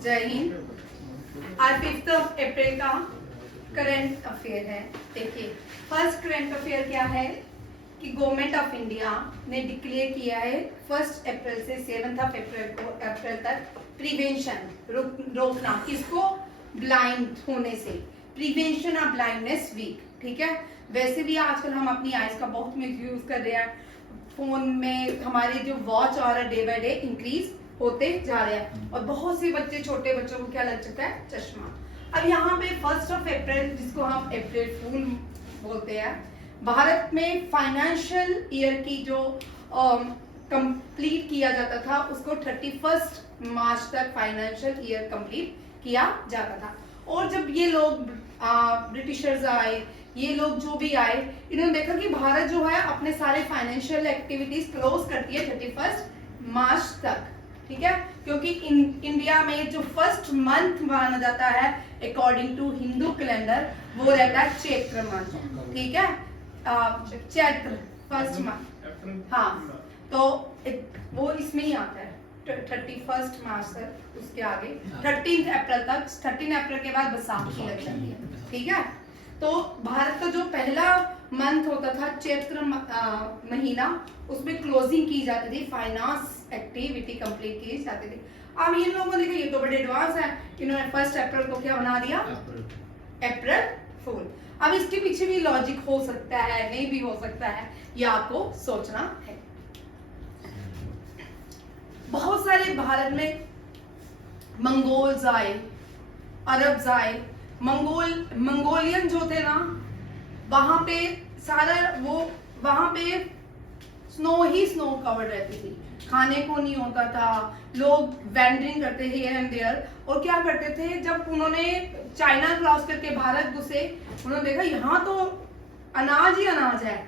जय हिंद। आज 5 अप्रैल का करंट अफेयर है। देखिए, फर्स्ट करंट अफेयर क्या है कि गवर्नमेंट ऑफ इंडिया ने डिक्लेयर किया है 1 अप्रैल से 7 अप्रैल तक प्रिवेंशन रोकना, किसको? ब्लाइंड होने से, प्रिवेंशन ऑफ ब्लाइंडनेस वीक। ठीक है, वैसे भी आजकल हम अपनी आइज का बहुत मिसयूज कर रहे हैं। फोन में हमारे जो वॉच और डे बाय डे इंक्रीज होते जा रहे हैं और बहुत से बच्चे, छोटे बच्चों को क्या लग चुका है? चश्मा। अब यहाँ पे 1 अप्रैल, जिसको हम अप्रैल फूल बोलते हैं, भारत में फाइनेंशियल ईयर की जो कंप्लीट किया जाता था उसको 31 मार्च तक फाइनेंशियल ईयर कंप्लीट किया जाता था। और जब ये लोग ब्रिटिशर्स आए, ये लोग जो भी आए, इन्होंने देखा कि भारत जो है अपने सारे फाइनेंशियल एक्टिविटीज क्लोज करती है 31 मार्च तक। ठीक है, क्योंकि इंडिया में जो फर्स्ट मंथ माना जाता है अकॉर्डिंग टू हिंदू कैलेंडर, वो रहता है चैत्र मंथ। ठीक है, चैत्र फर्स्ट मंथ। हाँ, तो वो इसमें ही आता है 31 मार्च तक, उसके आगे 13 अप्रैल तक। 13 अप्रैल के बाद बैसाखी लग जाती है। ठीक है, तो भारत का जो पहला मंथ होता था चैत्र महीना, उसमें क्लोजिंग की जाती थी, फाइनेंस एक्टिविटी कंप्लीट की जाती थी। अब इन लोगों ने देखा ये तो बड़े एडवांस है, इन्होंने 1 अप्रैल को क्या बना दिया? अप्रैल फूल। अब इसके पीछे भी लॉजिक हो सकता है, नहीं भी हो सकता है, ये आपको सोचना है। बहुत सारे भारत में मंगोल्स आए, अरब्स आए। मंगोलियन जो थे ना, वहां पे सारा वो, वहां पे स्नो ही स्नो कवर्ड रहती थी, खाने को नहीं होता था, लोग वेंडरिंग करते थे हियर एंड देयर। और क्या करते थे, जब उन्होंने चाइना क्रॉस करके भारत घुसे, उन्होंने देखा यहाँ तो अनाज ही अनाज है,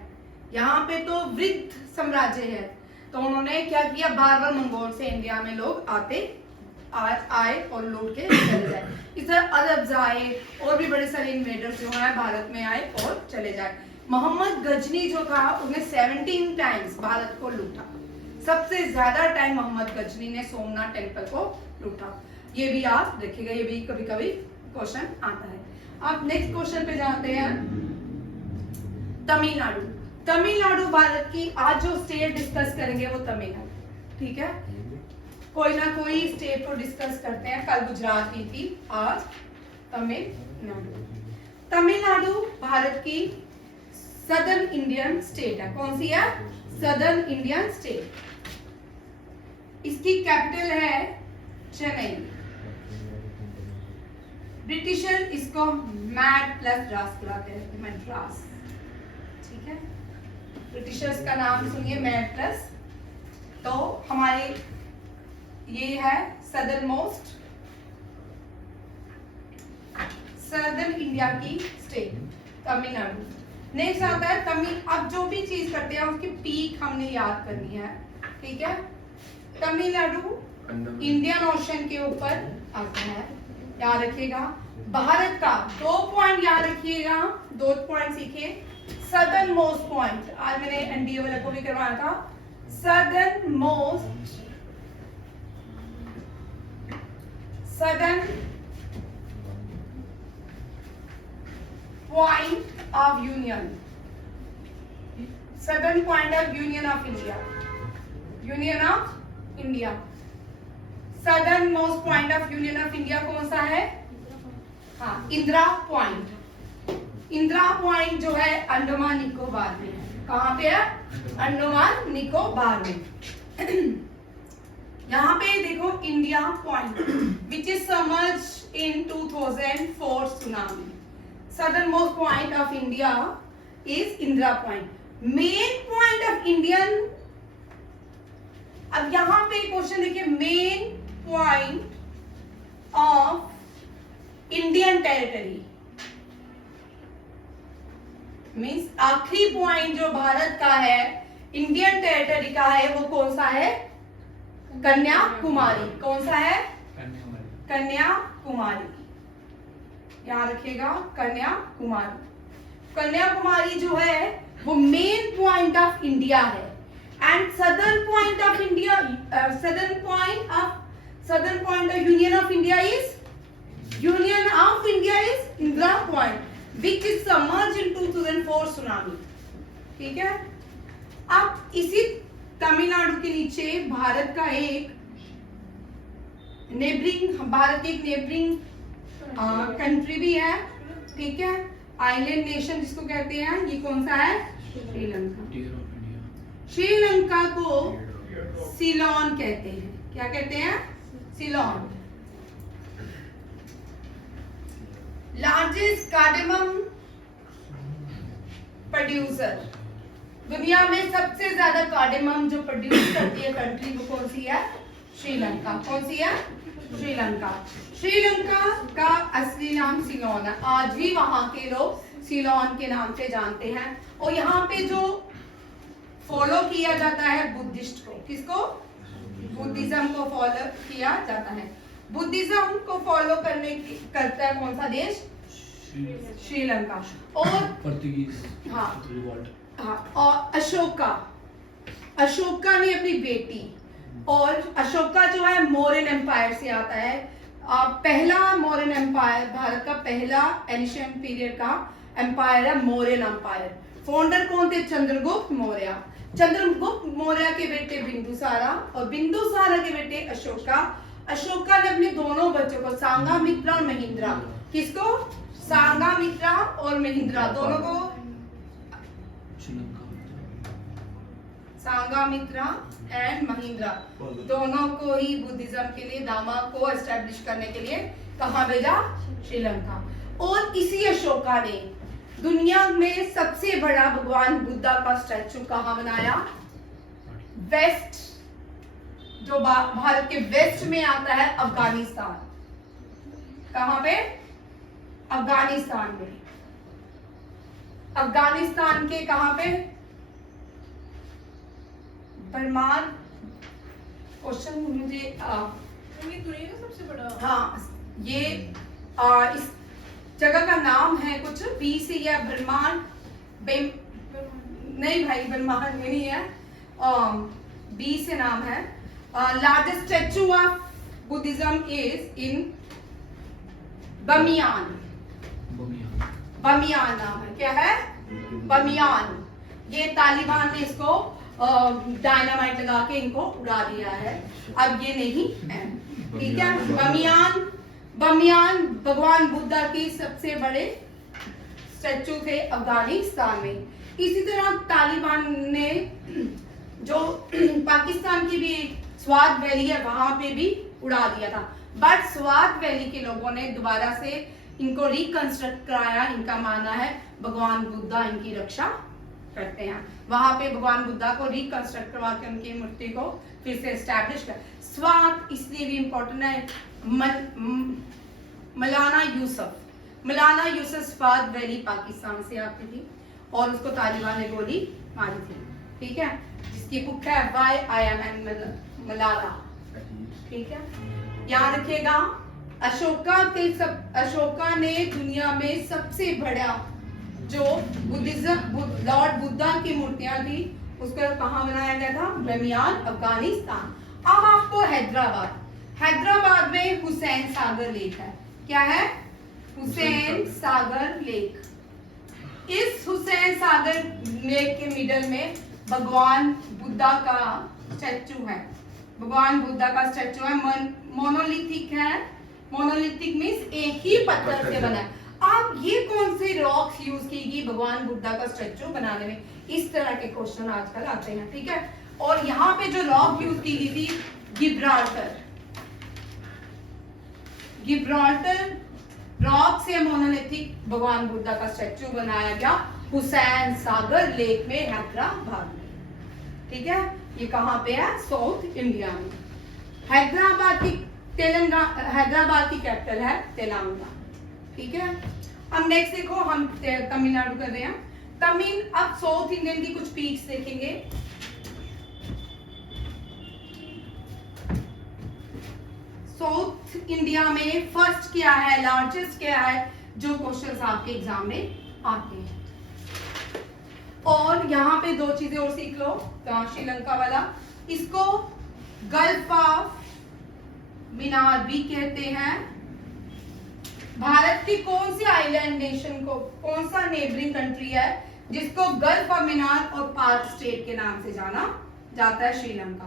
यहाँ पे तो वृद्ध साम्राज्य है। तो उन्होंने क्या किया, बार बार मंगोल से इंडिया में लोग आए और लूट के चले जाए। इस तरह अरब्स आए और भी बड़े सारे इन्वेडर्स जो है भारत में आए और चले जाए। मोहम्मद गजनी जो था, उसने 17 टाइम्स भारत को लूटा। सबसे ज्यादा टाइम मोहम्मद गजनी ने सोमनाथ टेम्पल को लूटा। ये भी याद रखिएगा, ये भी कभी कभी क्वेश्चन आता है। अब नेक्स्ट क्वेश्चन पे जाते हैं। तमिलनाडु। तमिलनाडु भारत की आज जो स्टेट डिस्कस करेंगे वो तमिलनाडु। ठीक है, कोई ना कोई स्टेट को डिस्कस करते हैं। कल गुजरात की थी, आज तमिलनाडु। तमिलनाडु भारत की सदर्न इंडियन स्टेट है। कौन सी है? Southern Indian state. इसकी कैपिटल है चेन्नई। ब्रिटिशर इसको मैड्रास बुलाते हैं, मैड्रास। ठीक है, ब्रिटिशर्स का नाम सुनिए, मैड्रास। तो हमारे ये है सदर्न मोस्ट, सदर्न इंडिया की स्टेट तमिलनाडु। नेक्स्ट आता है तमिल। अब जो भी चीज करते हैं उसकी पीक हमने याद करनी है। ठीक है, तमिलनाडु इंडियन ओशन के ऊपर आता है, याद रखिएगा। भारत का 2 पॉइंट याद रखिएगा, 2 पॉइंट सीखिए। सदर्न मोस्ट पॉइंट, आज मैंने एनडीए वाले को भी करवाया था। Southern most, southern point of union, southern point of union of India, union of India. Southern most point of union of India कौन सा है? हाँ, इंदिरा पॉइंट। इंदिरा पॉइंट जो है अंडमान निकोबार में है। कहाँ पे है? अंडमान निकोबार में। यहाँ पे देखो India point, which is submerged in 2004 tsunami. Southern most point of India is Indira point. Main point of Indian, अब यहाँ पे क्वेश्चन देखिए, main point of Indian territory means आखिरी पॉइंट जो भारत का है, इंडियन टेरिटरी का है, वो कौन सा है? कन्याकुमारी। कौन सा है? कन्याकुमारी। याद रखिएगा, कन्याकुमारी। कन्याकुमारी जो है वो मेन पॉइंट ऑफ इंडिया है। And southern point of India, southern point of Union of India is Indira Point, which is submerged in 2004 tsunami. ठीक है. अब इसी तमिलनाडु के नीचे भारत एक नेबरिंग कंट्री भी है. ठीक है. आइलैंड नेशन जिसको कहते हैं, ये कौन सा है? श्रीलंका. श्रीलंका को सिलोन कहते हैं. क्या कहते हैं? सिलोन. लार्जेस्ट कार्डेमम प्रोड्यूसर, दुनिया में सबसे ज्यादा कार्डेमम जो प्रोड्यूस करती है कंट्री, वो कौन सी है? श्रीलंका. कौन सी है? श्रीलंका. श्रीलंका का असली नाम सिलोन है. आज भी वहां के लोग सिलोन के नाम से जानते हैं. और यहाँ पे जो फॉलो किया जाता है बुद्धिस्ट को, किसको? बुद्धिज्म को फॉलो किया जाता है. बुद्धिज्म को फॉलो करता है कौन सा देश? श्रीलंका. और और अशोका ने अपनी बेटी, और अशोका जो है मौर्यन एम्पायर से आता है. पहला मौर्यन एम्पायर, भारत का पहला एंशिएंट पीरियड का एम्पायर है मौर्यन एम्पायर. फाउंडर कौन थे? चंद्रगुप्त मौर्य. चंद्रगुप्त मौर्य के बेटे बिंदुसारा, और बिंदुसारा के बेटे अशोका. अशोका ने अपने दोनों बच्चों को संघामित्रा और महेंद्रा, किसको? संघामित्रा और महेंद्रा, दोनों को संघामित्रा एंड महेंद्रा, दोनों को ही बुद्धिज्म के लिए, धामा को एस्टेब्लिश करने के लिए कहाँ भेजा? श्रीलंका. और इसी अशोका ने दुनिया में सबसे बड़ा भगवान बुद्धा का स्टैचू कहाँ बनाया? वेस्ट, जो भारत के वेस्ट में आता है, अफगानिस्तान. कहाँ पे? अफगानिस्तान में. अफगानिस्तान के कहाँ पे? बर्मान. क्वेश्चन मुझे ये दुनिया का सबसे बड़ा, हाँ, ये इस जगह का नाम है कुछ बी से, या बर्मान. नहीं भाई, बर्मान में नहीं है, बी से नाम है. Largest statue of Buddhism is in Bamiyan. Bamiyan नाम है. क्या है? बमियान. ये तालिबान ने इसको डायनामाइट लगा के इनको उड़ा दिया है, अब ये नहीं है. ठीक है. बमियान भगवान बुद्धा की सबसे बड़े स्टैचू थे अफगानिस्तान में. इसी तरह तालिबान ने जो पाकिस्तान की भी स्वात वैली है, वहां पे भी उड़ा दिया था. बट स्वात वैली के लोगों ने दोबारा से इनको रिकंस्ट्रक्ट कराया. इनका मानना है भगवान बुद्धा इनकी रक्षा करते हैं. वहां पे भगवान बुद्धा को रिकंस्ट्रक्ट करवा के उनकी मूर्ति को फिर से एस्टैब्लिश कर. स्वात इसलिए भी इम्पोर्टेंट है. मौलाना यूसुफ स्वात वैली पाकिस्तान से आती थी, और उसको तालिबान ने गोली मारी थी. ठीक है. जिसकी बुक है वाई आई एम मलाला. ठीक है. याद रखिएगा, अशोका ने दुनिया में सबसे बड़ा जो लॉर्ड बुद्धा की मूर्तियां थी, उसको कहाँ बनाया गया था? बमियान, अफगानिस्तान. अब आपको हैदराबाद में हुसैन सागर लेक है. क्या है? हुसैन सागर लेक. इस हुसैन सागर लेक के मिडल में भगवान बुद्धा का स्टैचू है. भगवान बुद्धा का स्टैचू है. मोनोलिथिक है. मोनोलिथिक मीन्स एक ही पत्थर से बना है. अब ये कौन से रॉक्स यूज की गई भगवान बुद्धा का स्टैचू बनाने में? इस तरह के क्वेश्चन आजकल आते हैं. ठीक है. और यहाँ पे जो रॉक यूज की गई थी, गिब्राल्टर रॉक से मोनोलिथिक भगवान बुद्धा का स्टैचू बनाया गया हुसैन सागर लेक में, हैदराबाद में. ठीक है. ये कहाँ पे है? साउथ इंडिया में. हैदराबाद की कैपिटल है तेलंगाना. ठीक है. अब नेक्स्ट देखो, हम तमिलनाडु कर रहे हैं. अब साउथ इंडियन की कुछ पीक्स देखेंगे. साउथ इंडिया में फर्स्ट क्या है, लार्जेस्ट क्या है, जो क्वेश्चंस आपके एग्जाम में आते हैं. और यहाँ पे दो चीजें और सीख लो. श्रीलंका वाला, इसको गल्फ ऑफ मीनार भी कहते हैं। भारत की कौन सी आइलैंड नेशन को, कौन सा नेबरिंग कंट्री है जिसको गल्फ ऑफ मीनार और पार्क स्टेट के नाम से जाना जाता है? Sri Lanka,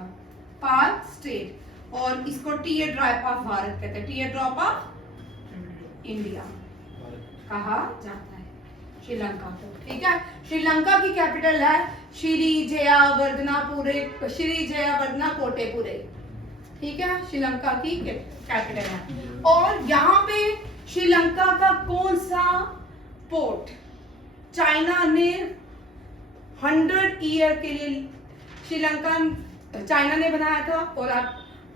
park state. और इसको टीयर ड्रॉप ऑफ भारत कहते हैं, टीयर ड्रॉप ऑफ इंडिया कहा जाता है श्रीलंका को। ठीक है, श्रीलंका की कैपिटल है श्री जयवर्धना कोटेपुरे। ठीक है, श्रीलंका की कैपिटल है। और यहाँ पे श्रीलंका का कौन सा पोर्ट चाइना ने 100 ईयर के लिए चाइना ने बनाया था और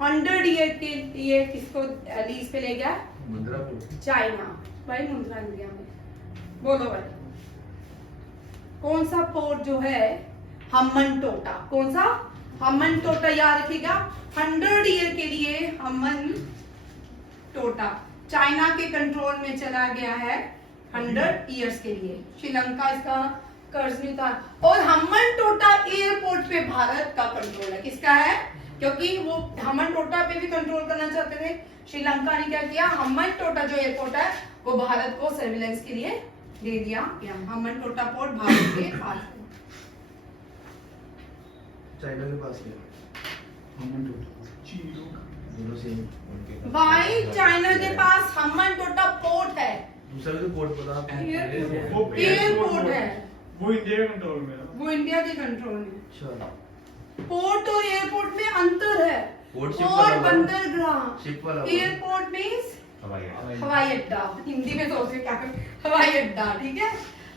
100 ईयर के लिए किसको लीज पे ले गया? मुंद्रा पोर्ट। चाइना। भाई मुंद्रा इंडिया में बोलो भाई, कौन सा पोर्ट जो है? हम्मन टोटा। कौन सा? हम्मन टोटा, याद रखिएगा 100 ईयर के लिए हम्मन टोटा चाइना के कंट्रोल में चला गया है 100 ईयर्स के लिए। श्रीलंका इसका कर्ज नहीं था। और हम्मन टोटा एयरपोर्ट पे भारत का कंट्रोल है। किसका है? क्योंकि वो हम्मन टोटा पे भी कंट्रोल करना चाहते थे, श्रीलंका ने क्या किया? हम्मन टोटा जो एयरपोर्ट है वो भारत को सर्विलेंस के लिए दे दिया गया। हम्मन टोटा पोर्ट भारत के पास है, चाइना के पास है। हम्मन टोटा दोनों सेम उनके। भाई चाइना के पास हम्मन टोटा पोर्ट है, दूसरा भी तो पोर्ट पता आपको? एयरपोर्ट है, वो इंडिया के कंट्रोल में है। वो इंडिया के कंट्रोल में। अच्छा, पोर्ट और एयरपोर्ट में अंतर है। पोर्ट शिप पोर्ट वाला, बंदरगाह, शिप वाला, एयरपोर्ट मींस हवाई हवाई अड्डा। हिंदी में सोच रहे क्या करें? हवाई अड्डा। ठीक है,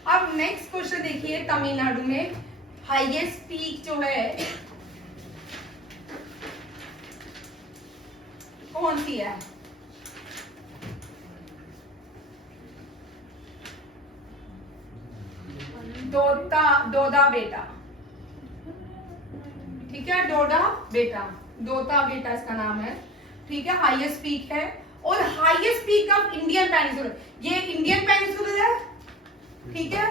अब नेक्स्ट क्वेश्चन देखिए, तमिलनाडु में हाईएस्ट पीक जो है कौन सी है? दोदा बेटा। ठीक है, दोदा बेटा इसका नाम है। ठीक है, हाईएस्ट पीक है। और highest peak of Indian peninsular, ये इंडियन पेनिनसुलर है। ठीक है,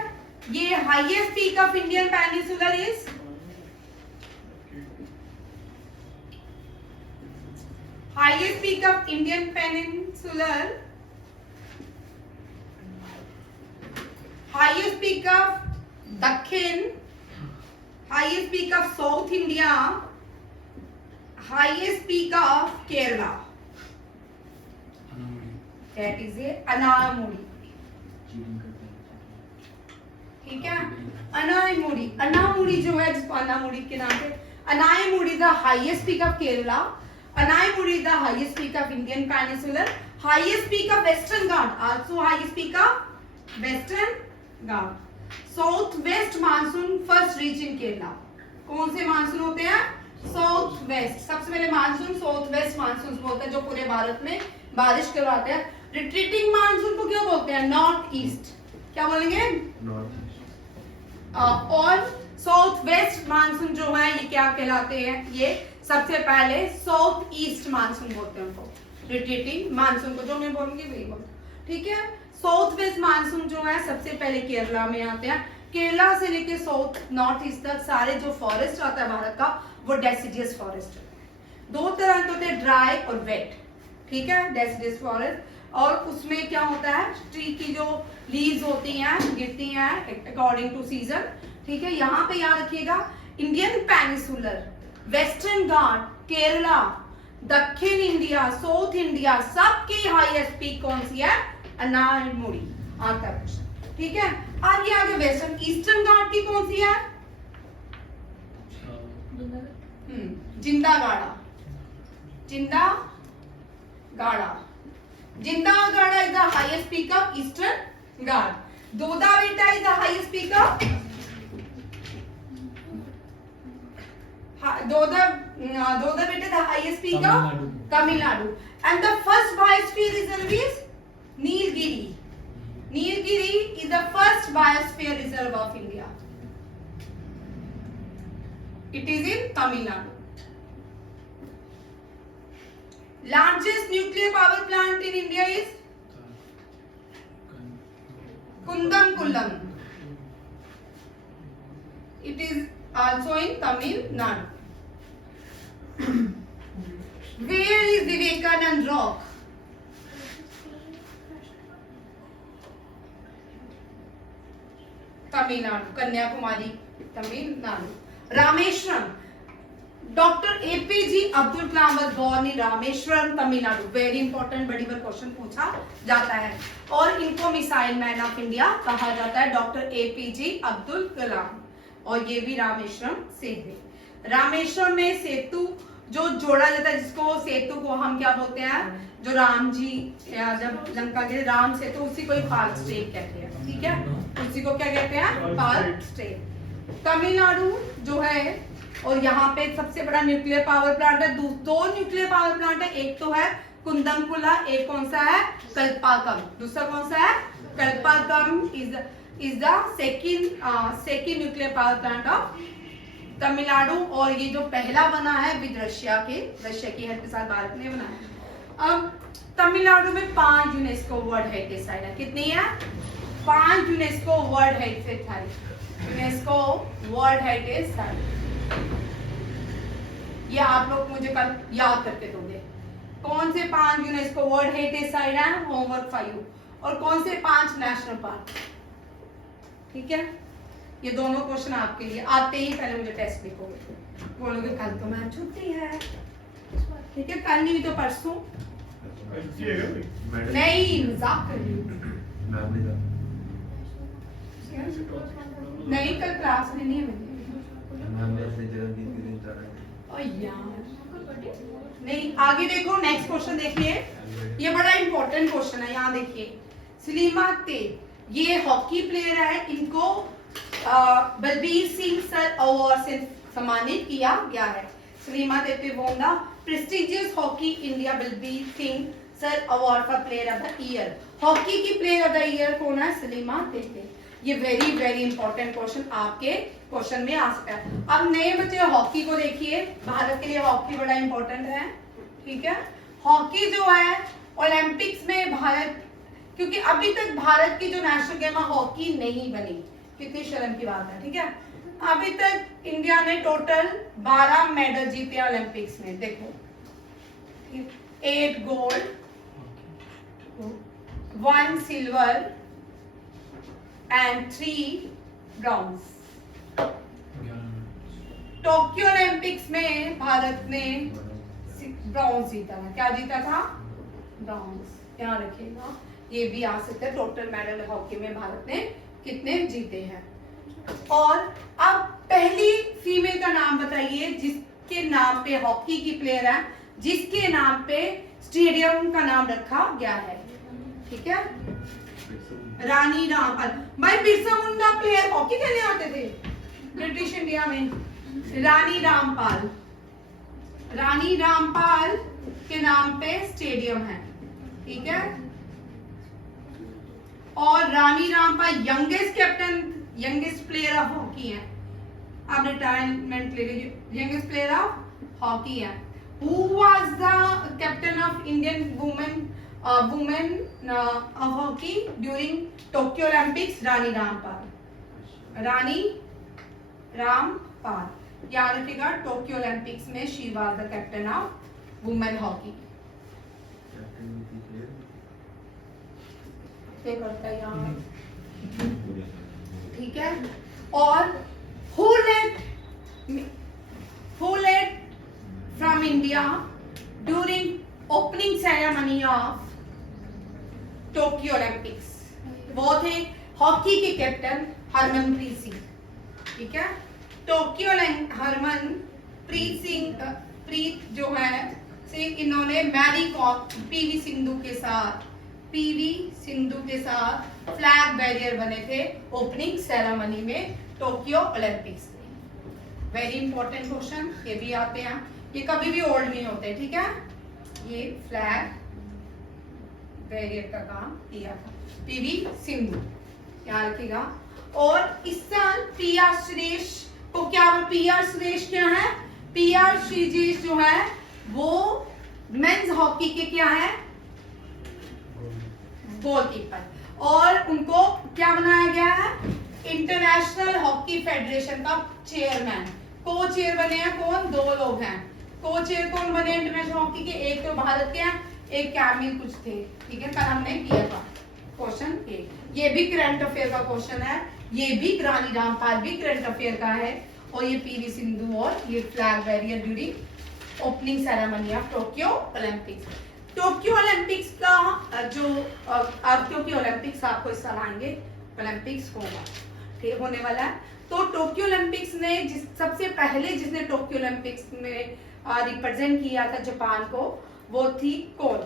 ये highest peak of Indian peninsular is highest peak of Indian peninsular, highest peak of Dakhin, highest peak of South India, highest peak of Kerala. That is a Anamudi. ठीक है, अनामुड़ी जो है, जिसको अनामुड़ी के नाम से, Anamudi the highest peak of Kerala, Anaimuri the highest peak of Indian Peninsula, highest peak of Western Ghat, also highest peak of Western Ghat. Southwest monsoon first reach in Kerala. कौन से मानसून होते हैं? South west. सबसे पहले monsoon south west monsoon बोलते हैं, जो पूरे भारत में बारिश करवाते हैं। रिट्रीटिंग मानसून को क्या बोलते हैं? North east. क्या बोलेंगे? North east. और साउथ वेस्ट मानसून जो है ये क्या कहलाते हैं? ये सबसे पहले साउथ ईस्ट मानसून बोलते हैं उनको, रिट्रीटिंग मानसून को, जो मैं बोलूंगी वही बोलूंगी। ठीक है, साउथ वेस्ट मानसून जो है सबसे पहले केरला में आते हैं। केरला से लेके साउथ नॉर्थ ईस्ट तक सारे जो फॉरेस्ट आता है भारत का वो डेसिडियस फॉरेस्ट होता है। दो तरह के होते हैं, ड्राई और वेट। ठीक है, डेसिडियस फॉरेस्ट। और उसमें क्या होता है? ट्री की जो लीव्स होती हैं गिरती हैं अकॉर्डिंग टू सीजन। ठीक है, यहाँ पे याद रखिएगा इंडियन पेनिनसुलर, वेस्टर्न घाट, केरला, दक्षिण इंडिया, साउथ इंडिया, सबकी हाईएस्ट पीक कौन सी है? अनामुड़ी आता है क्वेश्चन। ठीक है, आगे वेस्टर्न ईस्टर्न घाट की कौन सी है? Jindhagada. Jindhagada is the highest peak of eastern Ghat. Doda Betta is the highest peak of Doda beta the highest peak of Tamil Nadu, and the first biosphere reserve is Nilgiri. Nilgiri is the first biosphere reserve of India. It is in Tamil Nadu. Largest nuclear power plant in India is Kundamkulam. It is also in Tamil Nadu. Where is Vivekanand Rock? Tamil Nadu, Kanyakumari, Tamil Nadu. Rameswaram, doctor APJ Abdul Kalam was born in Rameswaram, Tamil Nadu. Very important, बड़ी बार question पूछा जाता है। और इनको missile man of India कहा जाता है, doctor APJ Abdul Kalam. और ये भी रामेश्वरम से है। रामेश्वरम में सेतु जो जोड़ा जाता है, जिसको सेतु को हम क्या बोलते हैं, जो राम जी या जब लंका के राम सेतु, उसी को पार्क स्टेट कहते हैं। ठीक है, उसी को क्या कहते हैं, पार्क स्टेट। तमिलनाडु जो है, और यहाँ पे सबसे बड़ा न्यूक्लियर पावर प्लांट है। दो न्यूक्लियर पावर प्लांट है, एक तो है कुंदमकुला, एक कौन सा है, कल्पाकम। दूसरा कौन सा है, Kalpakkam is the second nuclear power plant of Tamil Nadu. और ये जो पहला बना है विद रशिया की हेल्प के साथ भारत ने बनाया। अब तमिलनाडु में 5 यूनेस्को वर्ल्ड हेरिटेज साइट है। कितनी है, 5 UNESCO world heritage site, UNESCO world heritage site. ये आप लोग मुझे कल याद करके दोगे, कौन से 5 यूनेस्को वर्ल्ड हेरिटेज साइट है, होमवर्क फॉर यू। और कौन से 5 नेशनल पार्क। ठीक है, ये दोनों क्वेश्चन आपके लिए आते ही पहले मुझे टेस्ट लिखोगे, बोलोगे कल तो मैम छुट्टी है। ठीक है, कल नहीं तो परसों। नहीं, मजाक कर रही हूँ। नहीं, कल क्लास में नहीं है। नहीं, आगे देखो, नेक्स्ट क्वेश्चन देखिए, ये बड़ा इंपॉर्टेंट क्वेश्चन है। यहाँ देखिए, सलीमा तेब, ये हॉकी प्लेयर है, इनको बलबीर सिंह सर अवार्ड से सम्मानित किया गया है। Salima Tete won the prestigious hockey India Balbir Singh sir award for player of the year. Hockey की प्लेयर ऑफ द ईयर कौन है, सलीमा तेब। ये वेरी वेरी इंपॉर्टेंट क्वेश्चन आपके क्वेश्चन में आ सकता है। अब नए बच्चे हॉकी को देखिए, भारत के लिए हॉकी बड़ा इंपॉर्टेंट है। ठीक है, हॉकी जो है ओलंपिक्स में भारत, क्योंकि अभी तक भारत की जो नेशनल गेम है हॉकी नहीं बनी, कितनी शर्म की बात है। ठीक है, अभी तक इंडिया ने टोटल 12 मेडल जीते ओलंपिक्स में। देखो, 8 gold, 1 silver and 3 bronze. Tokyo Olympics में भारत ने ब्रॉन्ज जीता था। क्या जीता था, ब्रॉन्ज। ध्यान रखिएगा, ये भी आ सकता है। टोटल मेडल हॉकी में भारत ने कितने जीते हैं। और अब पहली फीमेल का नाम बताइए जिसके नाम पे हॉकी की प्लेयर है, जिसके नाम पे स्टेडियम का नाम रखा गया है। ठीक है, रानी रामपाल। भाई बिरसा मुंडा प्लेयर हॉकी खेलने आते थे ब्रिटिश इंडिया में। रानी रामपाल के नाम पे स्टेडियम है। ठीक है, और Rani Rampal youngest player of hockey है। अब रिटायरमेंट ले लीजिए, यंगेस्ट प्लेयर ऑफ हॉकी है। Who was the captain of Indian women of hockey during Tokyo Olympics, Rani Rampal. याद रखिएगा, टोक्यो ओलंपिक्स में she was the captain of women hockey. करता है यहाँ। ठीक है, और who led from India during opening ceremony of Tokyo Olympics? वो थे हॉकी के कैप्टन हरमनप्रीत सिंह। ठीक है, टोक्यो हरमनप्रीत सिंह जो है इन्होंने मैरी कॉम पीवी सिंधु के साथ फ्लैग बैरियर बने थे ओपनिंग सेरेमनी में टोक्यो ओलंपिक्स में। वेरी इंपॉर्टेंट क्वेश्चन, ये भी आते हैं, ये कभी भी ओल्ड नहीं होते। ठीक है, ये फ्लैग बैरियर का काम किया था पीवी सिंधु, याद रखिएगा। और इस साल पीआर सुरेश को पीआर सुरेश क्या है, पीआर श्रीजेश जो है वो मेंस हॉकी के क्या है, गोलकीपर। और उनको क्या बनाया गया है, इंटरनेशनल हॉकी फेडरेशन का चेयरमैन। को चेयर बने हैं कौन, 2 लोग हैं, को चेयर कौन बने इंटरनेशनल हॉकी के? एक तो भारत के हैं, एक कैमिल कुछ थे, ठीक है, कल हमने किया था क्वेश्चन ये भी करंट अफेयर का क्वेश्चन है, ये भी रानी रामपाल भी करंट अफेयर का है, और ये पीवी सिंधु और ये flag barrier during opening ceremony of Tokyo Olympics. Tokyo Olympics का जो अब क्योंकि ओलंपिक्स आपको इस साल आएंगे, ओलंपिक्स होगा, ठीक होने वाला है, तो टोक्यो ओलंपिक्स ने सबसे पहले जिसने टोक्यो ओलंपिक्स में रिप्रेजेंट किया था जापान को, वो थी कौन?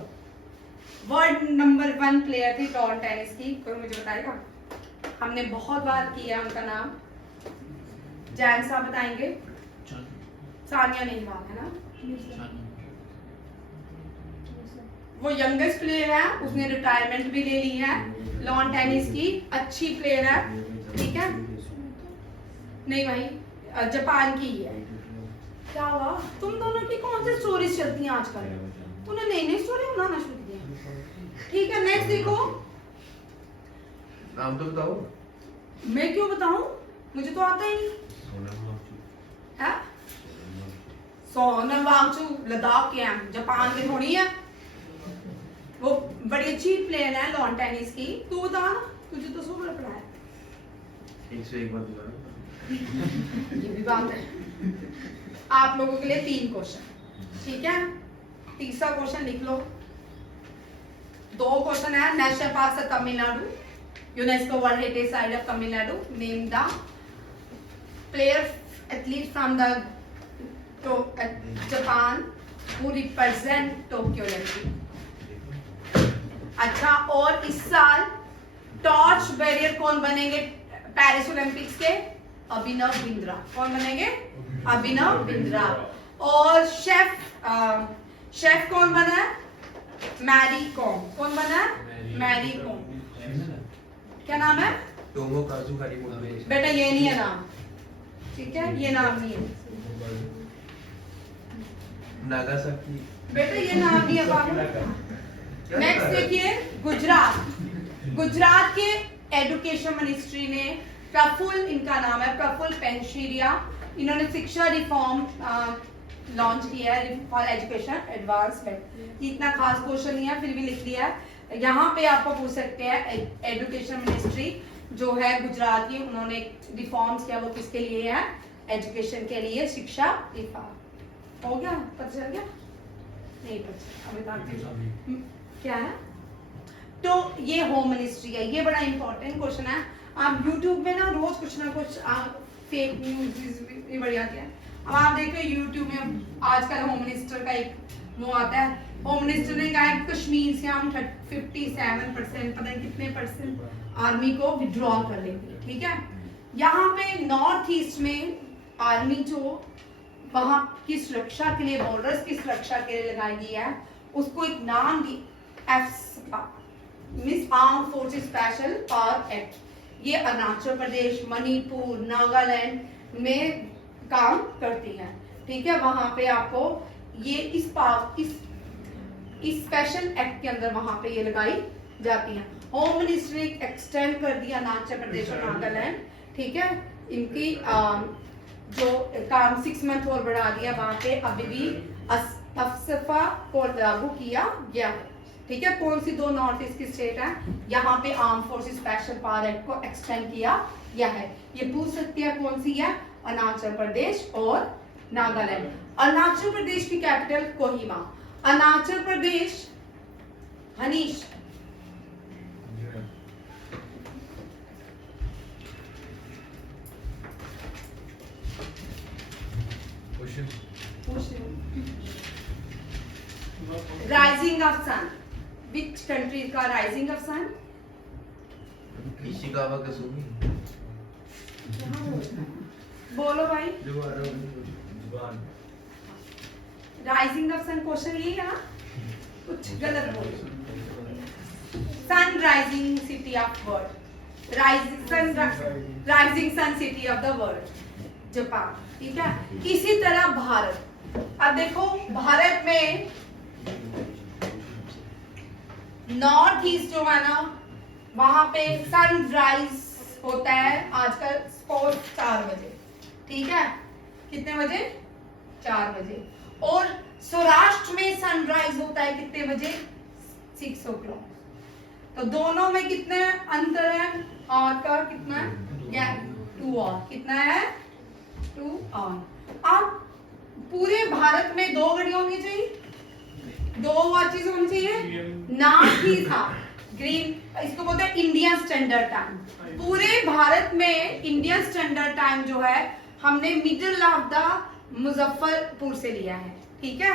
वर्ल्ड नंबर 1 प्लेयर थी लॉन टेनिस की, कोई मुझे बताएगा? हमने बहुत बार किया उनका नाम, जैन साहब बताएंगे। सानिया नेहवाल है ना, वो यंगेस्ट प्लेयर है, उसने रिटायरमेंट भी ले ली है लॉन टेनिस की, अच्छी प्लेयर है, ठीक है। नहीं भाई, जापान की ही है। क्या हुआ? तुम दोनों की कौन सी स्टोरीज चलती हैं आजकल? तूने नई नई स्टोरी बनाना शुरू किया, ठीक है। नेक्स्ट देखो, नाम तो बताओ। मैं क्यों बताऊं, मुझे तो आता ही नहीं है। सोनम वांगचू लद्दाख के हैं, जापान के थोड़ी है, वो बड़ी अच्छी प्लेयर है लॉन टेनिस की। तू बता ना, तुझे तो सब पता है। 101 बार दिया ये भी बात है। आप लोगों के लिए 3 क्वेश्चन, ठीक है। तीसरा क्वेश्चन लिख लो। 2 क्वेश्चन है। National park of Tamil Nadu, UNESCO world heritage site of Tamil Nadu, name the player athlete from the Japan who represent Tokyo Olympic. अच्छा, और इस साल टॉर्च बैरियर कौन बनेंगे पेरिस ओलंपिक्स के? अभिनव बिंद्रा। कौन बनेंगे? अभिनव बिंद्रा। और शेफ कौन बना है? मैरी कॉम। कौन बना है? मैरी कॉम। क्या नाम है? टोमो काजू हरिमोटो। बेटा ये नहीं है नाम, ठीक है, ये नाम नहीं है नागासाकी। बेटा, ये नाम नहीं है बाबू। नेक्स्ट देखिए, गुजरात के एजुकेशन मिनिस्ट्री ने प्रफुल्ल, इनका नाम है प्रफुल्ल पेंशेरिया, इन्होंने शिक्षा रिफॉर्म लॉन्च किया है फॉर एजुकेशन एडवांसमेंट। इतना खास क्वेश्चन नहीं है, फिर भी लिख दिया है। यहाँ पे आपको पूछ सकते हैं, एजुकेशन मिनिस्ट्री जो है गुजरात की, उन्होंने रिफॉर्म्स किया, वो किसके लिए है? एजुकेशन के लिए, शिक्षा रिफॉर्म। हो गया? पता चल गया? नहीं पता, अभी क्या है? तो ये होम मिनिस्ट्री है, ये बड़ा इंपॉर्टेंट क्वेश्चन है। आप YouTube में ना रोज कुछ ना कुछ फेक न्यूज बड़ी आती है। अब आप देखो YouTube में आजकल होम मिनिस्टर का एक वो आता है, होम मिनिस्टर ने कहा कि कश्मीर से हम 57% पता नहीं कितने % आर्मी को विड्रॉ कर लेंगे, ठीक है। यहाँ पे नॉर्थ ईस्ट में आर्मी जो वहाँ की सुरक्षा के लिए, बॉर्डर्स की सुरक्षा के लिए लगाई गई है, उसको एक नाम the miss arm forces special power act. ये अरुणाचल प्रदेश, मणिपुर, नागालैंड में काम करती है, ठीक है। वहां पे आपको ये इस स्पेशल एक्ट के अंदर वहां पे ये लगाई जाती है। होम मिनिस्ट्री ने एक्सटेंड कर दिया अरुणाचल प्रदेश और नागालैंड, ठीक है। इनकी जो काम 6 मंथ और बढ़ा दिया, वहां पे अभी भी अफसफा को लागू किया गया है, ठीक है। कौन सी 2 नॉर्थ ईस्ट की स्टेट है, यहाँ पे arm forces special power act को एक्सटेंड किया गया है। ये पूछ सकती है कौन सी है? अरुणाचल प्रदेश और नागालैंड। अरुणाचल प्रदेश की कैपिटल कोहिमा। अरुणाचल प्रदेश, हनीश rising of sun, which country का rising of sun? Ishikawa Kasumi. बोलो भाई। जुबान। राइजिंग ऑफ सन क्वेश्चन यही है ना? कुछ गलत बोलो। Sun rising city of world, rising sun city of the world, Japan, ठीक है। इसी तरह भारत, अब देखो भारत में नॉर्थ ईस्ट जो है ना, वहां पे सनराइज होता है आजकल 4 बजे, ठीक है। कितने बजे? 4 बजे। और सौराष्ट्र में सनराइज होता है कितने बजे? 6 o'clock। तो दोनों में कितना अंतर है? और का कितना है? 2 और कितना है? 2 और। अब पूरे भारत में 2 घड़ी होनी चाहिए, 2 वॉचेस होनी चाहिए ना ही था। ग्रीन, इसको बोलते हैं इंडियन स्टैंडर्ड टाइम। पूरे भारत में इंडियन स्टैंडर्ड टाइम जो है हमने मिडिल ऑफ द मुजफ्फरपुर से लिया है, ठीक है।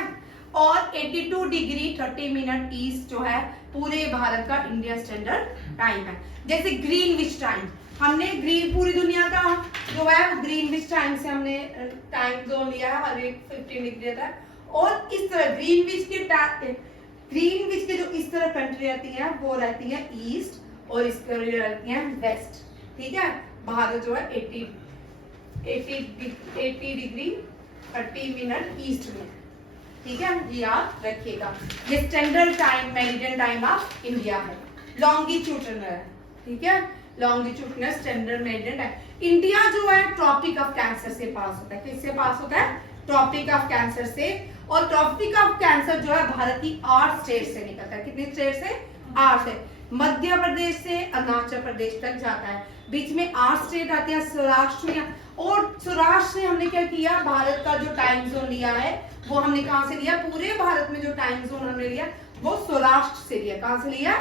और 82 डिग्री 30 मिनट ईस्ट जो है पूरे भारत का इंडियन स्टैंडर्ड टाइम है। जैसे ग्रीनविच टाइम, हमने ग्रीन पूरी दुनिया का जो है ग्रीनविच टाइम से हमने टाइम जोन लिया है, हर एक 15 डिग्री रहता है। और इस तरह ग्रीनविच के जो इस तरह कंट्री रहती है वो रहती है ईस्ट और इस तरह रहती है वेस्ट, ठीक है। भारत जो है 80 डिग्री 30 मिनट ईस्ट में, ठीक है, ये याद रखिएगा। ये standard time meridian time of India है, लॉन्गिट्यूडनल है, ठीक है, longitudinal standard meridian time. India जो है ट्रॉपिक ऑफ कैंसर से पास होता है। किससे पास होता है? ट्रॉपिक ऑफ कैंसर से। और ट्रॉपिक ऑफ कैंसर जो है भारत की 8 स्टेट से निकलता है। कितनी स्टेट से? 8 से। मध्य प्रदेश से अरुणाचल प्रदेश तक जाता है। बीच में 8 स्टेट आती है, सौराष्ट्र में। और सौराष्ट्र से हमने क्या किया? भारत का जो टाइम जोन लिया है वो हमने कहां से लिया? पूरे भारत में जो टाइम जोन हमने लिया वो सौराष्ट्र से लिया। कहां से लिया?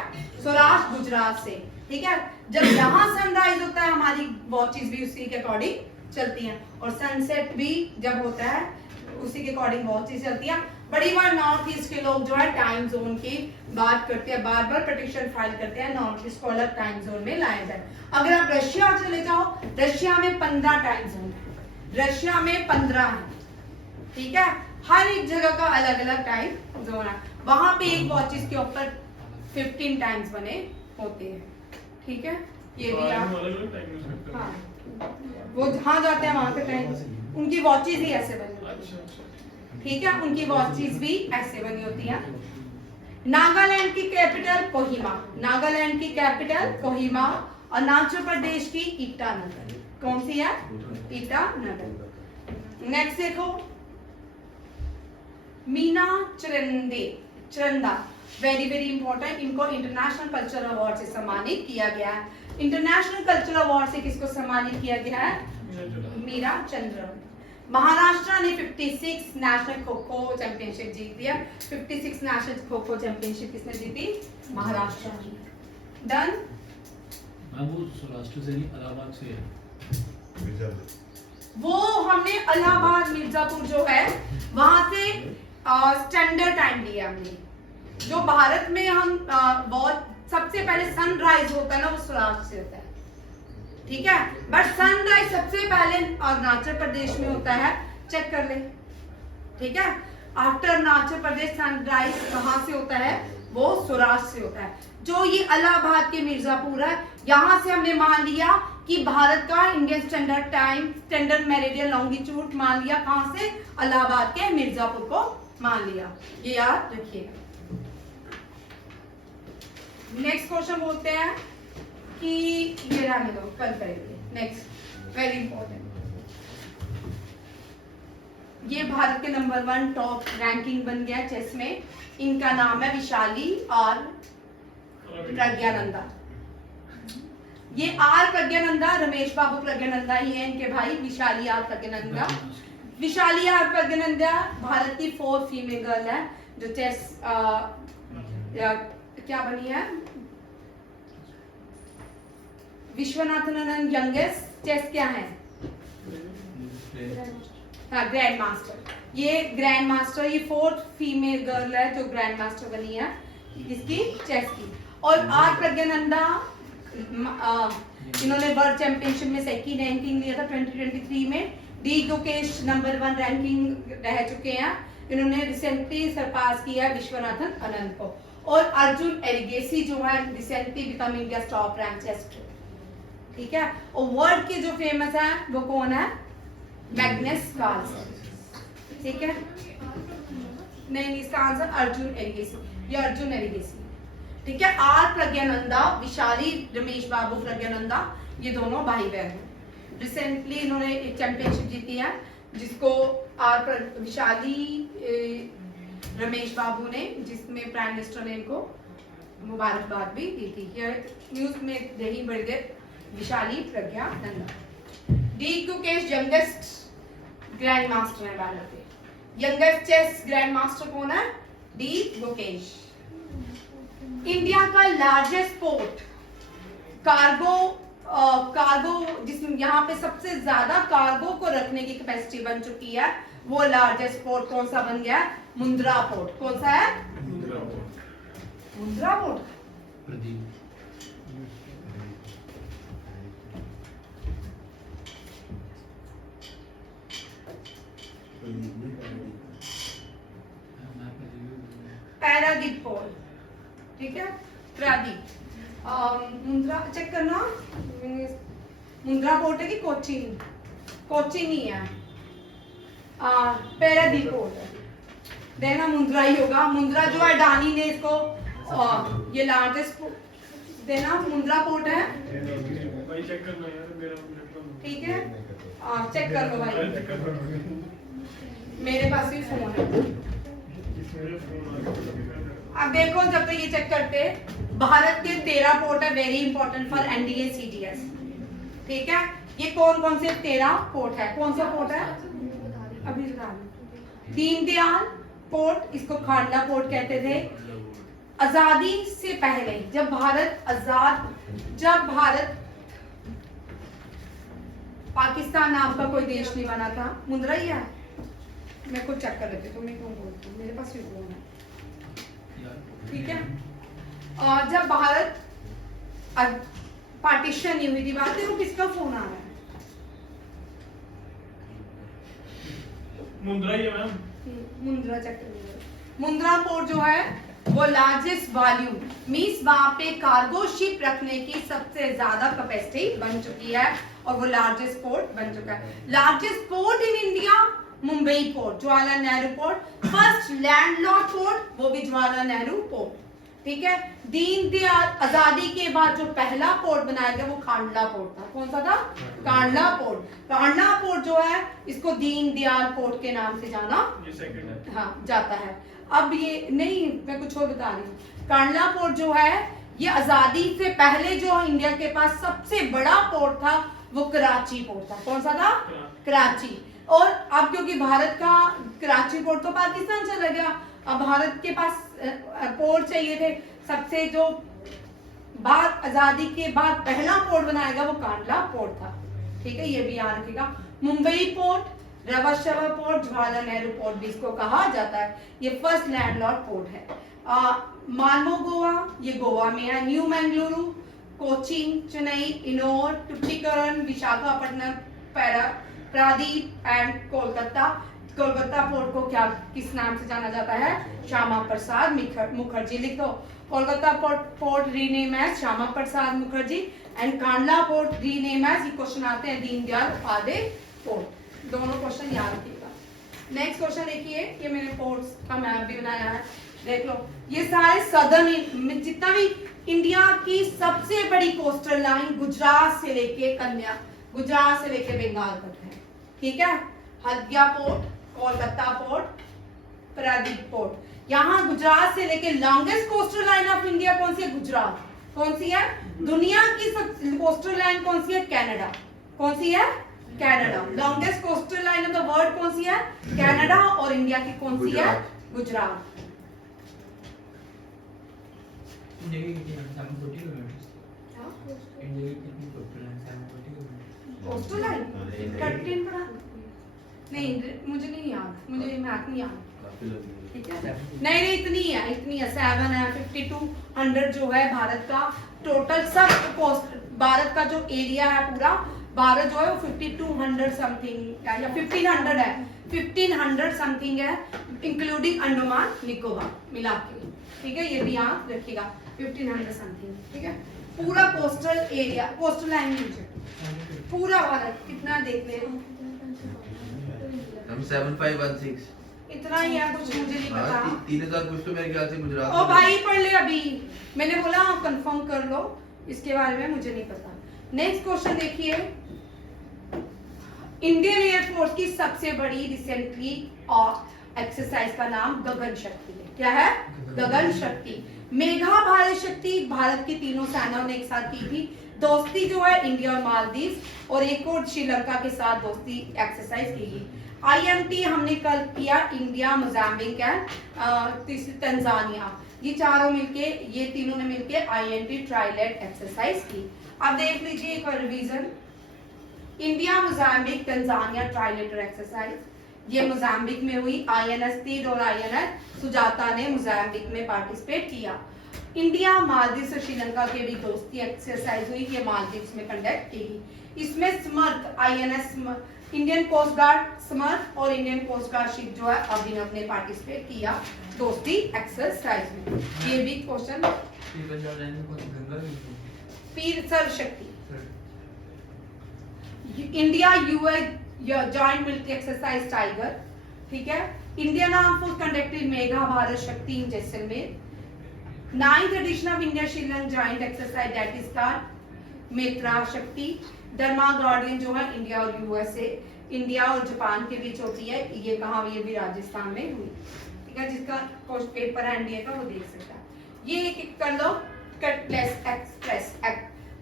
सौराष्ट्र, गुजरात से, ठीक है। जब यहाँ सनराइज होता है हमारी वॉचेस भी उसी के अकॉर्डिंग चलती हैं, और सनसेट भी जब होता है उसी के अकॉर्डिंग वॉचेस चलती हैं। बड़ी बार नॉर्थ ईस्ट के लोग जो है टाइम जोन की बात करते हैं, बार बार पिटीशन फाइल करते हैं नॉर्थ ईस्ट को अलग टाइम जोन में लाया जाए। अगर आप रशिया चले जाओ, रशिया में 15 टाइम जोन है, रशिया में 15 है, ठीक है। हर एक जगह का अलग अलग टाइम जोन है। वहां पे एक वॉचेस के ऊपर 15 टाइम्स बने होते हैं, ठीक है। ये भी आप हाँ, वो जहाँ जाते हैं वहां के टाइम उनकी वॉचेस ही ऐसे बनी होती है, ठीक है, उनकी वॉचेस भी ऐसे बनी होती है। नागालैंड की कैपिटल कोहिमा, नागालैंड की कैपिटल कोहिमा। अरुणाचल प्रदेश की ईटानगर, कौन सी है? ईटानगर। नेक्स्ट देखो, मीना चरंदा, वेरी वेरी इंपॉर्टेंट। इनको इंटरनेशनल कल्चर अवार्ड से सम्मानित किया गया है। इंटरनेशनल कल्चर अवार्ड से किसको सम्मानित किया गया है? मीरा चंद्र। महाराष्ट्र ने 56 नेशनल खो खो चैंपियनशिप जीत दिया। 56 नेशनल खो खो चैंपियनशिप किसने जीती? महाराष्ट्र ने। डन। वो सौराष्ट्र से नहीं, इलाहाबाद से है। वो हमने इलाहाबाद मिर्जापुर जो है वहां से स्टैंडर्ड टाइम लिया हमने। जो भारत में हम बहुत सबसे पहले सनराइज होता है ना, वो सौराष्ट्र से होता है, ठीक है। बट सनराइज सबसे पहले अरुणाचल प्रदेश में होता है, चेक कर ले, ठीक है। आफ्टर अरुणाचल प्रदेश सनराइज कहां से होता है? वो सौराष्ट्र से होता है। जो ये इलाहाबाद के मिर्जापुर है, यहां से हमने मान लिया कि भारत का Indian standard time, standard meridian longitude मान लिया। कहां से? इलाहाबाद के मिर्जापुर को मान लिया। ये याद रखिएगा। नेक्स्ट क्वेश्चन बोलते हैं कि ये रहने दो, कल करेंगे। नेक्स्ट वेरी इंपॉर्टेंट, ये भारत के नंबर 1 टॉप रैंकिंग बन गया चेस में। इनका नाम है विशाली और प्रज्ञानंदा। ये आर प्रज्ञानंदा, रमेश बाबू प्रज्ञानंदा ही है इनके भाई, विशाली आर प्रज्ञानंदा। विशाली आर प्रज्ञानंदा भारत की 4th फीमेल गर्ल है जो चेस क्या बनी है? विश्वनाथन आनंद यंगेस्ट चेस क्या है? हाँ, ग्रैंड मास्टर। ये ग्रैंड मास्टर, ये 4th फीमेल गर्ल है जो ग्रैंड मास्टर बनी है इसकी चेस की। और आर प्रज्ञानंदा इन्होंने वर्ल्ड चैंपियनशिप में सेकंड रैंकिंग लिया था 2023 में। डी गुकेश नंबर 1 रैंकिंग रह चुके हैं। इन्होंने रिसेंटली सरपास किया है विश्वनाथन आनंद को। और अर्जुन एरिगेसी जो है recently become India top rank chess player, ठीक है। और वर्ल्ड के जो फेमस है वो कौन है? मैग्नस कार्लसन, ठीक है। नहीं, इसका आंसर अर्जुन एरिगेसी, ये अर्जुन एरिगेसी, ठीक है। आर प्रज्ञानंदा, विशाली रमेश बाबू प्रज्ञानंदा, ये दोनों भाई बहन हैं। रिसेंटली इन्होंने एक चैंपियनशिप जीती है जिसको विशाली रमेश बाबू ने, जिसमें प्राइम मिनिस्टर ने इनको मुबारकबाद भी दी थी। न्यूज में यही बढ़ गए Vaishali Praggnanandhaa. D Gukesh youngest grand master है भारत के। यंगेस्ट चेस ग्रैंड मास्टर कौन है? डी गुकेश। इंडिया का लार्जेस्ट पोर्ट कार्गो जिसमें यहाँ पे सबसे ज्यादा कार्गो को रखने की कैपेसिटी बन चुकी है, वो लार्जेस्ट पोर्ट कौन सा बन गया? मुंद्रा पोर्ट। कौन सा है? मुंद्रा पोर्ट। प्रदीप पैरादीप पोर्ट, ठीक है, प्रादीप। मुंद्रा चेक करना, मुंद्रा पोर्ट है कि कोचीन? कोचीन ही है। पैरादीप पोर्ट है, देना मुंद्रा ही होगा। मुंद्रा जो है अडानी ने इसको ये लार्जेस्ट देना मुंद्रा पोर्ट है, भाई चेक करना यार मेरा नेटवर्क। ठीक है, चेक कर लो भाई, मेरे पास भी फोन है। मेरे फोन आ गया। अब देखो, जब तक ये चेक करते, भारत के 13 पोर्ट है, very important for NDA CDS, ठीक है। ये कौन कौन से 13 पोर्ट है? कौन सा पोर्ट है? अभी बता दो। दीनदयाल पोर्ट, इसको खांडला पोर्ट कहते थे। आजादी से पहले जब भारत पाकिस्तान नाम का कोई देश नहीं बना था, मुंद्रा ही है। मैं कुछ चेक कर लेती, तुम्हें क्यों बोलती हूँ, मेरे पास भी फोन है, ठीक है। और जब भारत पार्टीशन नहीं हुई थी, बात है, वो किसका फोन आ रहा है? मुंद्रा ही है मैम। मुंद्रा चेक कर। मुंद्रा पोर्ट जो है वो लार्जेस्ट वॉल्यूम मींस वहां पे कार्गो शिप रखने की सबसे ज्यादा कैपेसिटी बन चुकी है, और वो लार्जेस्ट पोर्ट बन चुका है। Largest port in India Mumbai port, Jawaharlal Nehru port. First landlord port वो भी जवाहरलाल नेहरू पोर्ट, ठीक है। दीनदयाल आजादी के बाद जो पहला पोर्ट बनाया गया वो खांडला पोर्ट था। कौन सा था? कांडला पोर्ट। कांडला पोर्ट जो है इसको दीनदयाल पोर्ट के नाम से जाना ये सेकंड है। हाँ जाता है। अब ये नहीं, मैं कुछ और बता रही हूँ। कांडला पोर्ट जो है ये आजादी से पहले जो इंडिया के पास सबसे बड़ा पोर्ट था वो कराची पोर्ट था। कौन सा था? कराची। और अब क्योंकि भारत का कराची पोर्ट तो पाकिस्तान चला गया, अब भारत के पास पोर्ट चाहिए थे। सबसे जो बाद आजादी के बाद पहला पोर्ट बनाया गया वो कांडला पोर्ट था, ठीक है, ये भी याद रखिएगा। Mumbai port, Nhava Sheva port, Jawaharlal Nehru port भी इसको कहा जाता है। ये फर्स्ट लैंडलॉर्ड पोर्ट है। मालमो गोवा, ये गोवा में है। New Mangaluru, Cochin, Chennai, Ennore, Tuticorin, Visakhapatnam, Paradip and Kolkata. Kolkata port को क्या किस नाम से जाना जाता है? श्यामा प्रसाद मुखर्जी। लिख दो, Kolkata port rename as Shyama Prasad Mukherjee and Kandla port rename as, ये क्वेश्चन आते हैं, दीनदयाल उपाध्याय पोर्ट। दोनों क्वेश्चन याद रखिएगा। नेक्स्ट क्वेश्चन देखिए, ये मैंने पोर्ट्स का मैप भी बनाया है, देख लो। ये सारे सदर्न जितना भी इंडिया की सबसे बड़ी कोस्टल लाइन गुजरात से लेके गुजरात से लेके बंगाल तक है, ठीक है। Haldia port, Kolkata port, Paradip port. यहाँ गुजरात से लेके longest coastal line of India कौन सी है? गुजरात। कौन सी है? दुनिया की कोस्टल लाइन कौन सी है? कनाडा। कौन सी है? Canada. Longest coastal line of the world कौन सी है? कनाडा। और इंडिया की कौन सी है? गुजरात। इंडिया की कितनी 740 किलोमीटर? इंडिया की कितनी coastal line? 740 kilometre. Coastal line 13 पड़ा नहीं, मुझे नहीं याद, मुझे मैथ नहीं याद, ठीक है। नहीं इतनी है 7 है। 5200 जो है भारत का टोटल सब कोस्ट, भारत का जो एरिया है पूरा भारत जो है वो 5200 समथिंग या 1500 है, 1500 समथिंग है, इंक्लूडिंग अंडमान निकोबार मिला के, ठीक है। ये भी याद रखिएगा, 1500 समथिंग, ठीक है। पूरा कोस्टल एरिया, कोस्टल लाइन पूरा भारत कितना देख ले, हम 7516 इतना ही है, कुछ मुझे नहीं पता। 3000 कुछ तो मेरे ख्याल से गुजरात ओ भाई पढ़ ले, अभी मैंने बोला कंफर्म कर लो, इसके बारे में मुझे नहीं पता। नेक्स्ट क्वेश्चन देखिए, इंडियन एयरफोर्स की सबसे बड़ी रिसेंटली एक्सरसाइज का नाम गगन शक्ति है। क्या है? गगन शक्ति। मेघा भारत शक्ति भारत की तीनों सेनाओं ने एक साथ की थी। दोस्ती जो है इंडिया और मालदीव और एक और श्रीलंका के साथ दोस्ती एक्सरसाइज की गई। IMT हमने कल किया, इंडिया, मोजाम्बिक एंड तंजानिया, ये चारों मिलके, ये तीनों ने मिलके IMT ट्राइलेट एक्सरसाइज की। अब देख लीजिए एक और revision. India, Mozambique, Tanzania trilateral exercise, ये मोजाम्बिक में हुई। INS तीर और INS सुजाता ने मोजाम्बिक में पार्टिसिपेट किया। इंडिया, मालदीव और श्रीलंका के भी दोस्ती एक्सरसाइज हुई, ये मालदीव में कंडक्ट की गई। इसमें Samarth, INS Indian coast guard Samarth और इंडियन कोस्ट गार्ड शिप जो है अभिनव ने पार्टिसिपेट किया दोस्ती एक्सरसाइज में। ये भी क्वेश्चन पीर सर शक्ति। India US joint military exercise tiger, ठीक है। Indian arm force conducted Megha Bharat शक्ति इन Jaisalmer. 9th edition of India Shillong joint exercise that is called मेत्रा शक्ति। धर्मा गार्डियन जो है इंडिया और USA, इंडिया और जापान के बीच होती है, ये कहाँ? ये भी राजस्थान में हुई, ठीक है। जिसका पेपर हैंडी है वो देख सकता है। ये एक कर लो। कटलेस एक्सप्रेस,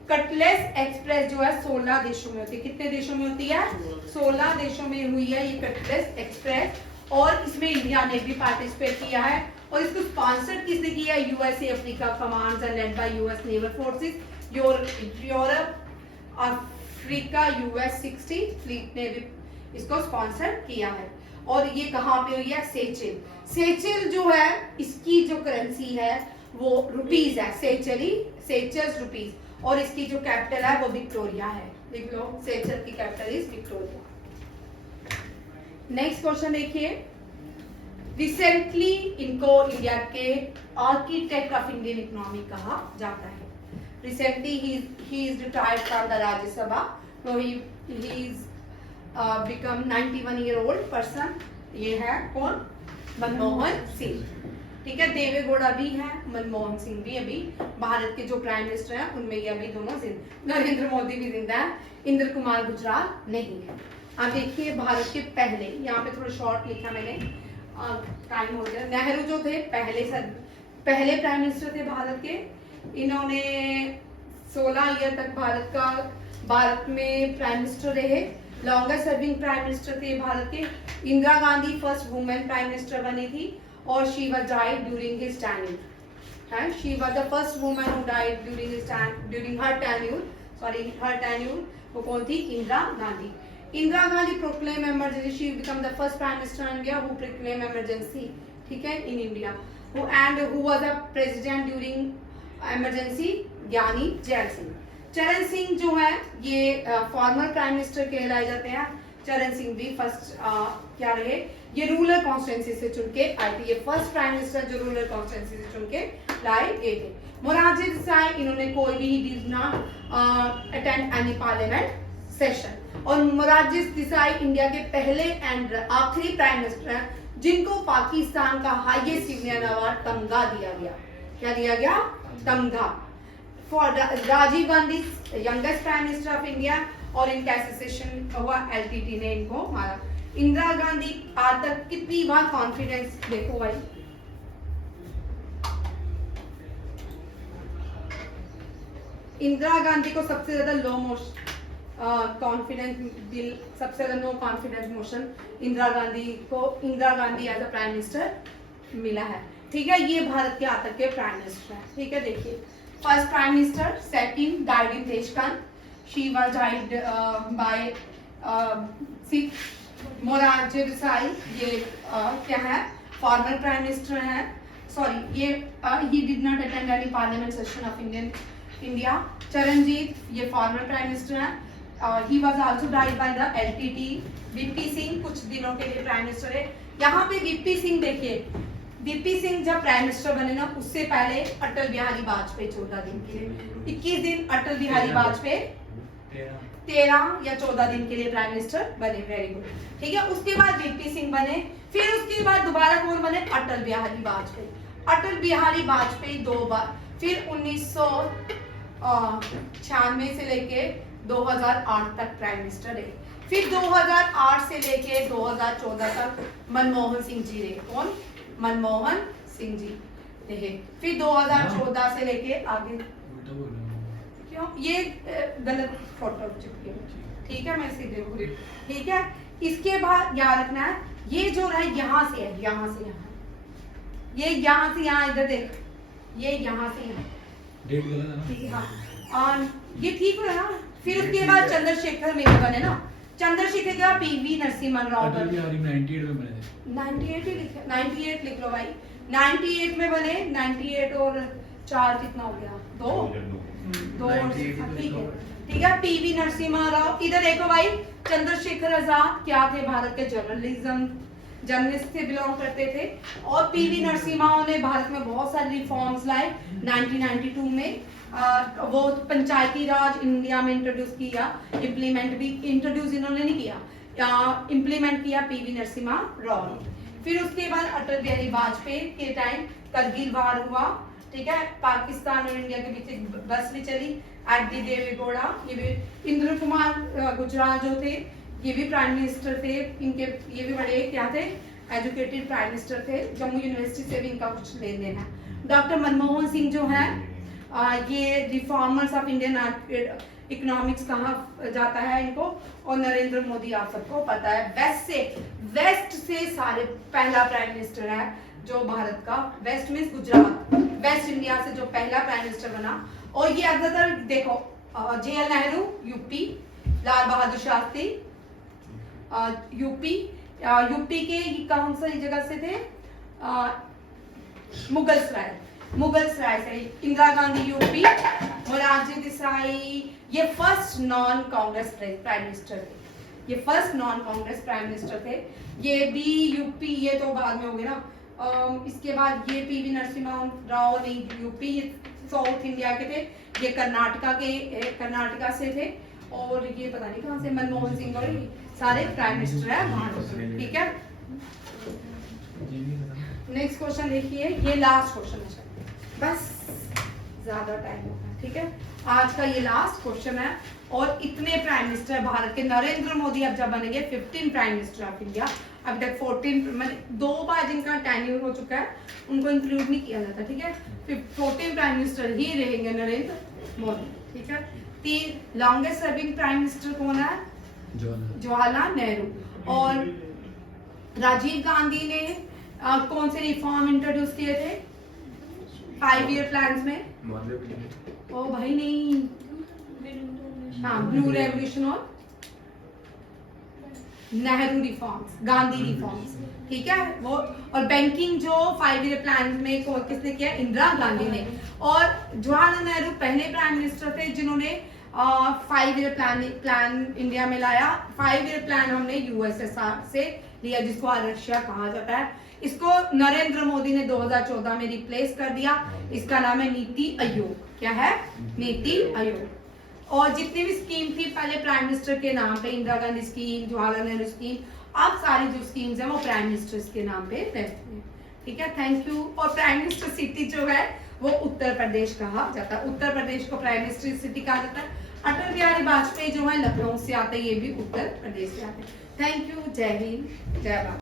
कटलेस एक्सप्रेस जो है 16 देशों में होती है। कितने देशों में होती है? 16 देशों में हुई है ये कटलेस एक्सप्रेस, और इसमें इंडिया ने भी पार्टिसिपेट किया है। और इसको स्पॉन्सर किसने किया? USA Africa commands and led by US naval forces. Europe, Africa, US 60 fleet ने भी इसको स्पॉन्सर किया है। और ये कहाँ पे हुई है? सेचेल। सेचेल जो है इसकी जो करेंसी है वो रुपीज है, सेचेल्स रुपीज, और इसकी जो कैपिटल है वो विक्टोरिया है। देख लो, सेचेल की capital is Victoria. Next question देखिए। रिसेंटली इनको इंडिया के आर्किटेक्ट ऑफ इंडियन इकोनॉमी कहा जाता है। Recently he is retired from the Rajya Sabha, so he is become 91-year-old person। ये है कौन? मनमोहन सिंह, ठीक है। देवेगौड़ा भी है, मनमोहन सिंह भी अभी भारत के जो प्राइम मिनिस्टर हैं उनमें ये अभी दोनों जिंदा। नरेंद्र मोदी भी जिंदा है, इंद्र कुमार गुजराल नहीं है। अब देखिए भारत के पहले, यहाँ पे थोड़ा शॉर्ट लिखा मैंने, टाइम हो गया। नेहरू जो थे पहले प्राइम मिनिस्टर थे भारत के। इन्होंने 16 ईयर तक भारत में प्राइम मिनिस्टर रहे। लॉन्गेस्ट सर्विंग प्राइम मिनिस्टर थे भारत के। Indira Gandhi first women prime minister बनी थी, और she was died during his tenure. She was the first woman who died during her tenure. वो कौन थी? Indira Gandhi. Indira Gandhi proclaim emergency, she become the first prime minister in India who proclaim emergency, ठीक है, in India. Who was the president during emergency? ज्ञानी gel Singh. चरण सिंह जो है ये फॉर्मर प्राइम मिनिस्टर कहलाए जाते हैं। चरण सिंह भी फर्स्ट क्या रहे? ये रूरल कॉन्स्टिट्यूंसी से चुन के आए थे। ये फर्स्ट प्राइम मिनिस्टर जो रूरल कॉन्स्टिट्यूंसी से चुन के लाए गए थे। मोरारजी देसाई, इन्होंने कोई भी did not attend any parliament session. और मोरारजी देसाई इंडिया के पहले एंड आखिरी प्राइम मिनिस्टर हैं जिनको पाकिस्तान का हाईएस्ट सिविलियन अवार्ड तमगा दिया गया। क्या दिया गया? तमगा। For Rajiv Gandhi youngest prime minister of India, और इनका एसेसिनेशन हुआ, LTT ने इनको मारा। इंदिरा गांधी आज तक कितनी बार कॉन्फिडेंस देखो भाई, इंदिरा गांधी को सबसे ज्यादा लो कॉन्फिडेंस बिल, सबसे ज्यादा no confidence motion Indira Gandhi as a prime minister मिला है, ठीक है। ये भारत के आज तक के प्राइम मिनिस्टर है, ठीक है। देखिए first prime minister, second died देशकांत, she was died by Morarji Desai, ये क्या है? फॉर्मर प्राइम मिनिस्टर है। सॉरी, ये he did not attend any parliament session of India. Charanjit, ये फॉर्मर प्राइम मिनिस्टर है। He was also died by the LTT। VP Singh कुछ दिनों के लिए प्राइम मिनिस्टर है। यहाँ पे VP सिंह देखिए, VP सिंह जब प्राइम मिनिस्टर बने ना, उससे पहले अटल बिहारी वाजपेयी 14 दिन के लिए, 21 दिन अटल बिहारी वाजपेयी 13 या 14 दिन के लिए प्राइम मिनिस्टर बने। वेरी गुड, ठीक है। उसके बाद VP सिंह बने, फिर उसके बाद दोबारा कौन बने? अटल बिहारी वाजपेयी। अटल बिहारी वाजपेयी 2 बार, फिर 1996 से लेके 2008 तक प्राइम मिनिस्टर रहे। फिर 2008 से लेके 2014 तक मनमोहन सिंह जी रहे। कौन? मनमोहन सिंह जी रहे। फिर 2014 से लेके आगे उल्टा बोल रहा हूँ। क्यों ये गलत फोटो चिपकी है, ठीक है, मैं सीधे बोल रही हूँ, ठीक है। इसके बाद याद रखना है ये जो है यहाँ से है, यहाँ से यहाँ, ये यहाँ से यहाँ, इधर देख, ये यहाँ से यहाँ, डेट गलत है ना? ठीक है, हाँ, और ये ठीक है ना। फिर उसके बाद चंद्रशेखर मेरे बने ना, चंद्रशेखर का पीवी नरसिम्हा राव अटल बिहारी 98 में बने थे। 98 ही लिख, 98 लिख लो भाई, 98 में बने। 98 और 4 कितना हो गया? 2 ठीक है, ठीक है। पीवी नरसिम्हा राव, इधर देखो भाई, चंद्रशेखर आजाद क्या थे? भारत के जर्नलिस्ट से बिलोंग करते थे। और पीवी नरसिम्हा ने भारत में बहुत सारे रिफॉर्म्स लाए 1992 में। वो पंचायती राज इंडिया में इंट्रोड्यूस किया, इम्प्लीमेंट भी इंट्रोड्यूस इन्होंने नहीं किया, इम्प्लीमेंट किया पीवी नरसिम्हा राव ने। फिर उसके बाद अटल बिहारी वाजपेयी के टाइम करगिल वार हुआ, ठीक है, पाकिस्तान और इंडिया के बीच एक बस भी चली एट दी देवेगौड़ा। ये भी इंद्र कुमार गुजराल जो थे, ये भी प्राइम मिनिस्टर थे, इनके ये भी बड़े क्या थे? एजुकेटेड प्राइम मिनिस्टर थे। जम्मू यूनिवर्सिटी से भी इनका कुछ लेन देन है। डॉक्टर मनमोहन सिंह जो है, ये रिफॉर्मर्स ऑफ इंडियन इकोनॉमिक्स कहा जाता है इनको। और नरेंद्र मोदी आप सबको पता है वेस्ट से सारे पहला प्राइम मिनिस्टर है जो भारत का, west means Gujarat, west India से जो पहला प्राइम मिनिस्टर बना। और ये ज्यादातर देखो, JL Nehru UP, Lal Bahadur Shastri UP के कौन सी जगह से थे? मुगल सराय से। इंदिरा गांधी यूपी, मोरारजी देसाई ये first non Congress prime minister थे, ये first non Congress prime minister थे। ये भी यूपी, ये तो बाद में हो गए ना। इसके बाद ये पीवी नरसिम्हा राव ने यूपी, साउथ इंडिया के थे। ये कर्नाटका से थे। और ये पता नहीं कहाँ से, मनमोहन सिंह और सारे प्राइम मिनिस्टर है भारत के, ठीक है। नेक्स्ट क्वेश्चन देखिए, ये लास्ट क्वेश्चन है, बस ज्यादा टाइम होगा, ठीक है। आज का ये लास्ट क्वेश्चन है। और इतने प्राइम मिनिस्टर भारत के, नरेंद्र मोदी अब जब बनेंगे 15 प्राइम मिनिस्टर ऑफ इंडिया। अभी तक 14, मैंने 2 बार जिनका टेन्योर हो चुका है उनको इंक्लूड नहीं किया जाता, ठीक है। 14 प्राइम मिनिस्टर ही रहेंगे नरेंद्र मोदी, ठीक है। 3 लॉन्गेस्ट सर्विंग प्राइम मिनिस्टर कौन है? जवाहरलाल नेहरू। और राजीव गांधी ने कौन से रिफॉर्म इंट्रोड्यूस किए थे 5 ईयर प्लान्स में? ओ भाई नहीं, हाँ, ब्लू रेवोल्यूशन और नेहरू रिफॉर्म्स, गांधी रिफॉर्म्स, ठीक है वो। और बैंकिंग जो 5 ईयर प्लान में किसने किया? इंदिरा गांधी ने। और जवाहरलाल नेहरू पहले प्राइम मिनिस्टर थे जिन्होंने 5 ईयर प्लान इंडिया में लाया। 5 ईयर प्लान हमने USSR से लिया, जिसको रशिया कहा जाता है। इसको नरेंद्र मोदी ने 2014 में रिप्लेस कर दिया। इसका नाम है नीति आयोग। क्या है? नीति आयोग। और जितनी भी स्कीम थी पहले प्राइम मिनिस्टर के नाम पे, इंदिरा गांधी स्कीम, जवाहरलाल नेहरू स्कीम, अब सारी जो स्कीम्स हैं वो प्राइम मिनिस्टर्स के नाम पे रहती हैं, ठीक है। Thank you. और प्राइम मिनिस्टर सिटी जो है वो उत्तर प्रदेश कहा जाता है। उत्तर प्रदेश को प्राइम मिनिस्टर सिटी कहा जाता है। अटल बिहारी वाजपेयी जो है लखनऊ से आते हैं, ये भी उत्तर प्रदेश से आते हैं। Thank you. जय हिंद, जय भारत।